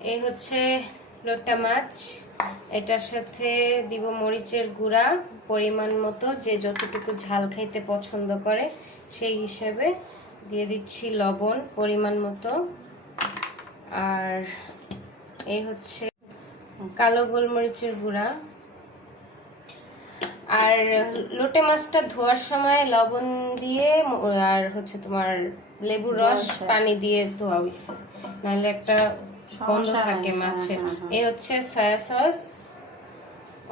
এই হচ্ছে লোট্টা মাছ, এটার সাথে দিব মরিচের গুঁড়া পরিমাণ মতো, যে যতটুকু ঝাল খাইতে পছন্দ করে সেই হিসেবে দিয়ে দিচ্ছি লবণ পরিমাণ মতো। আর এই হচ্ছে কালো গোলমরিচের গুঁড়া। আর লোটে মাছটা ধোয়ার সময় লবণ দিয়ে আর হচ্ছে তোমার লেবুর রস পানি দিয়ে ধোয়া হইছে, নাহলে একটা গন্ধ থাকে মাছে। এই হচ্ছে সয়া সস,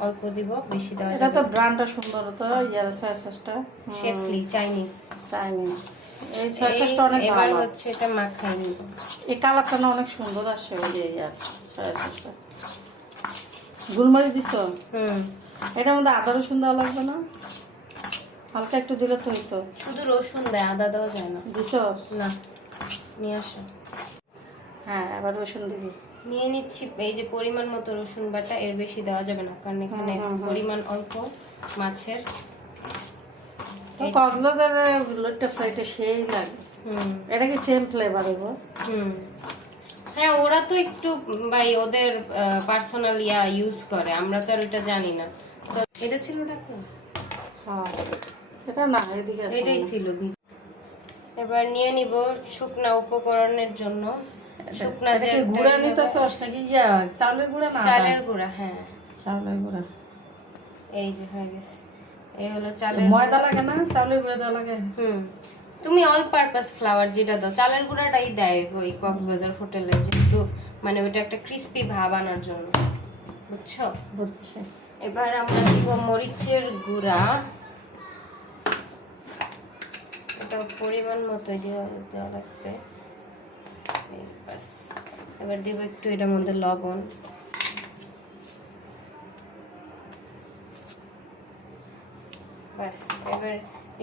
অল্প দিব, বেশি দেওয়া যাবে না। এটা তো ব্র্যান্ডটা সুন্দর, তো ইয়ার সয়া সসটা শেফলি চাইনিজ। এই সয়া সসটা অনেক ভালো। এবার হচ্ছে এটা মাখাই নিব। এই কালারটা না অনেক সুন্দর আসে, ওই যে ইয়ার সয়া সসটা। গোলমরিচ দিছো? এটার মধ্যে আদা রসুন দেওয়া লাগবে না? হালকা একটু দিলে তো হইতো। শুধু রসুন দেয়, আদা দেওয়া যায় না। দিছো না, নিয়ে আসো। হ্যাঁ, এবার রসুন দিবি। নিয়ে নিচ্ছি। এই যে পরিমাণ মতো রসুন বাটা, এর বেশি দেওয়া যাবে না কারণ এখানে পরিমাণ অল্প মাছের। কক্সবাজারের লোট্টা ফ্রাইটা সেই লাগে। এটা কি সেম ফ্লেভার হবে? হ্যাঁ, ওরা তো একটু ভাই ওদের পার্সোনাল ইউজ করে, আমরা তো আর এটা জানি না। তো এটা ছিল ডাকনা? হ্যাঁ, এটা না, এদিকে এটাই ছিল। এবার নিয়ে নিব শুকনা উপকরণের জন্য। শুকনা যে গুঁড়া নিতেছস নাকি ইয়া চালের গুঁড়া? না, চালের গুঁড়া। হ্যাঁ, চালের গুঁড়া। এই যে হয়ে গেছে। এই হলো চালের। ময়দা লাগে না, চালের গুঁড়া দেওয়া লাগে? তুমি অল পারপাস ফ্লাওয়ার যেটা দাও, চালের গুঁড়াটাই দেয় ওই কক্সবাজার হোটেলে, যেহেতু মানে ওইটা একটা ক্রিস্পি ভাব আনার জন্য, বুঝছো? বুঝছি। এবার আমরা দিব মরিচের গুঁড়া, এটা পরিমাণ মতোই দেওয়া লাগবে। বাস, এবার দিব একটু এটার মধ্যে লবণ। বাস, এবার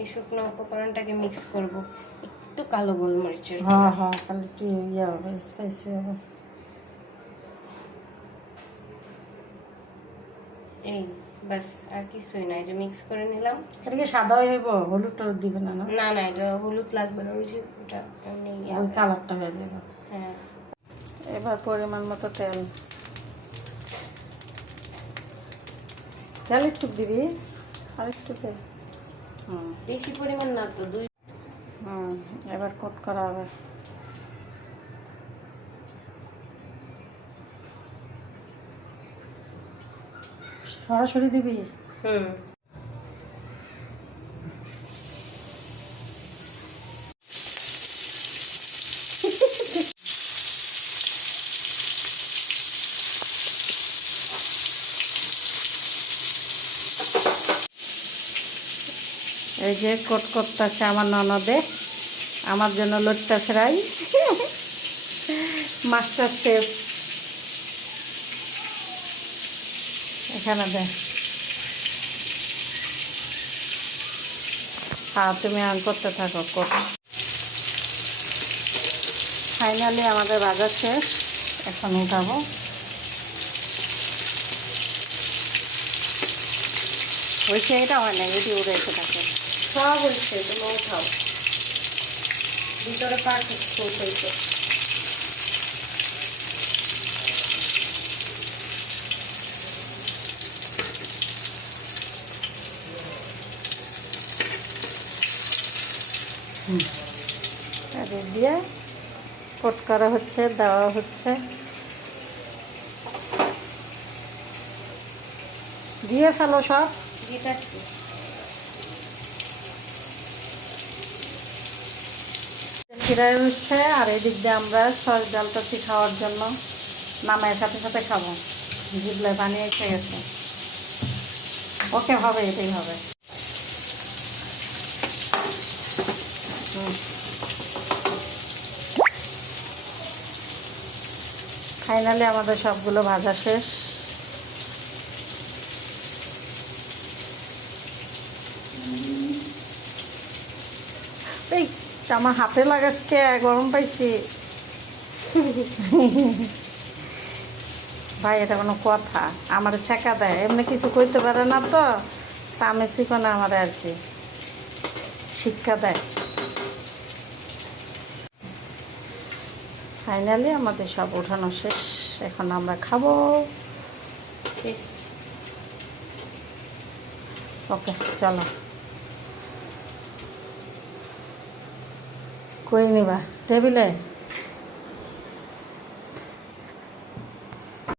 এই শুকনো উপকরণটাকে মিক্স করব। একটু কালো গোলমরিচের। হ্যাঁ হ্যাঁ, তাহলে একটু ইয়া হবে, স্পাইসি হবে। এই বাস, আর কিছুই না। এই যে মিক্স করে নিলাম। এটা কি সাদা হইব? হলুদ টলুদ দিবে না? না না না, এটা হলুদ লাগবে না, ওই যে ওটা এমনি ওই কালারটা হয়ে যাবে। হ্যাঁ। এবার পরিমাণ মতো তেল। তেল একটু দিবি, আর একটু তেল। বেশি পরিমাণ না তো, দুই। এবার কোট করা হবে। সরাসরি দিবি? এই যে কোট করতেছে আমার ননদে, আমার জন্য লোট্টা ফ্রাই। মাস্টার শেফ এখানে দে। হ্যাঁ, তুমি আন করতে থাকো কোট। ফাইনালি আমাদের বাজার শেষ, এখন উঠাবো। হয়েছে, এটা হয় না, এটি উড়ে এসে থাকে। সব হয়েছে, তুমি উঠাও। ভিতরে পারফেক্ট হয়েছে। দিয়ে কোট করা হচ্ছে, দেওয়া হচ্ছে। দিয়ে ফেলো সব। ফিরাই হচ্ছে, আর এদিক দিয়ে আমরা সস ডালটাছি খাওয়ার জন্য নামায়ের সাথে সাথে খাবো। জিবলে পানি এসে গেছে। ওকে, হবে, এটাই হবে। ফাইনালি আমাদের সবগুলো ভাজা শেষ। এই আমার হাতে লাগাচ্ছে, গরম পাইছি। ভাই, এটা কোনো কথা? আমার শেখা দেয়, এমনি কিছু কইতে পারে না তো, সামনে শিখনে আমার আর কি শিক্ষা দেয়। ফাইনালি আমাদের সব ওঠানো শেষ, এখন আমরা খাবো। শেষ। ওকে চলো, কই নিবা টেবিলে?